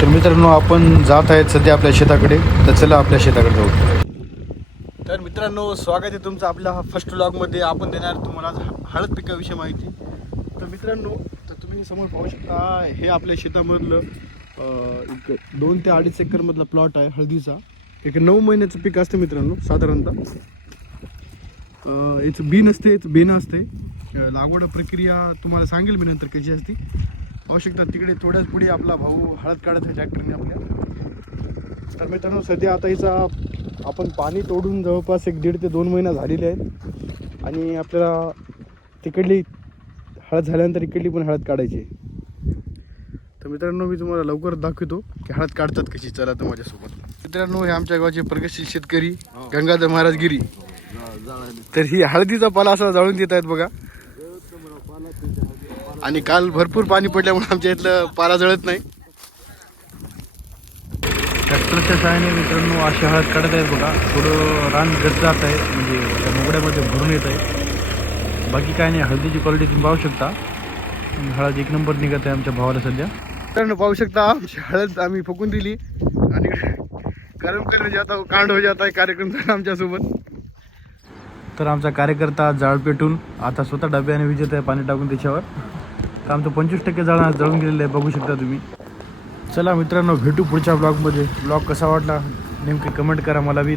तर मित्रांनो आपण जात आहेत सध्या आपल्या शेताकडे. तर चला आपल्या शेताकडे जाऊ. तर मित्रांनो स्वागत आहे तुमचं आपल्या फर्स्ट व्लॉगमध्ये. आपण देणार तुम्हाला आज हळद पिकाविषयी माहिती. तर मित्रांनो तर तुम्ही समोर पाहू शकता हे आपल्या शेतामधलं एक 2 ते 2.5 एकरमधला प्लॉट आहे हळदीचा. एक 9 महिन्याचं पीक असतं मित्रांनो साधारणतः. याचं बी नसते, याचं बेन असते. लागवड प्रक्रिया तुम्हाला सांगेल मी नंतर कशी असते. पाहू शकता तिकडे थोड्याच पुढे आपला भाऊ हळद काढत आहे ट्रॅक्टरने आपल्या. तर मित्रांनो सध्या आता हिचा आपण पाणी तोडून जवळपास 1.5 ते 2 महिना झालेले आहेत आणि आपल्याला तिकडली हळद झाल्यानंतर इकडली पण हळद काढायची आहे. तर मित्रांनो मी तुम्हाला लवकर दाखवतो की हळद काढतात कशी. चला तर माझ्यासोबत. मित्रांनो हे आमच्या गावचे प्रगतशील शेतकरी गंगाधर महाराज गिरी. तर ही हळदीचा पाला असा जाळून देत आहेत बघा. आणि काल भरपूर पाणी पडल्यामुळे आमच्या इथलं पाला जळत नाही. ट्रॅक्टरच्या सहाय्याने मित्रांनो अशी हळद काढत आहेत बघा. थोडं रान गच जात आहे म्हणजे त्या मोगड्यामध्ये भरून येत आहे. बाकी काय नाही. हळदीची क्वालिटी तुम्ही पाहू शकता. हळद 1 नंबर निघत आहे आमच्या भावाला सध्या. मित्रांनो पाहू शकता आमची हळद आम्ही फुकून दिली आणि गरम करणे जाता कांड हो जाता है कार्यक्रम झाला आमच्यासोबत. तर आमचा कार्यकर्ता जाळ पेटून आता स्वतः डब्याने विजत आहे पाणी टाकून त्याच्यावर. तर आमचं 25% जळून गेलेलं आहे बघू शकता तुम्ही. चला मित्रांनो भेटू पुढच्या ब्लॉगमध्ये. ब्लॉग कसा वाटला नेमके कमेंट करा मला बी.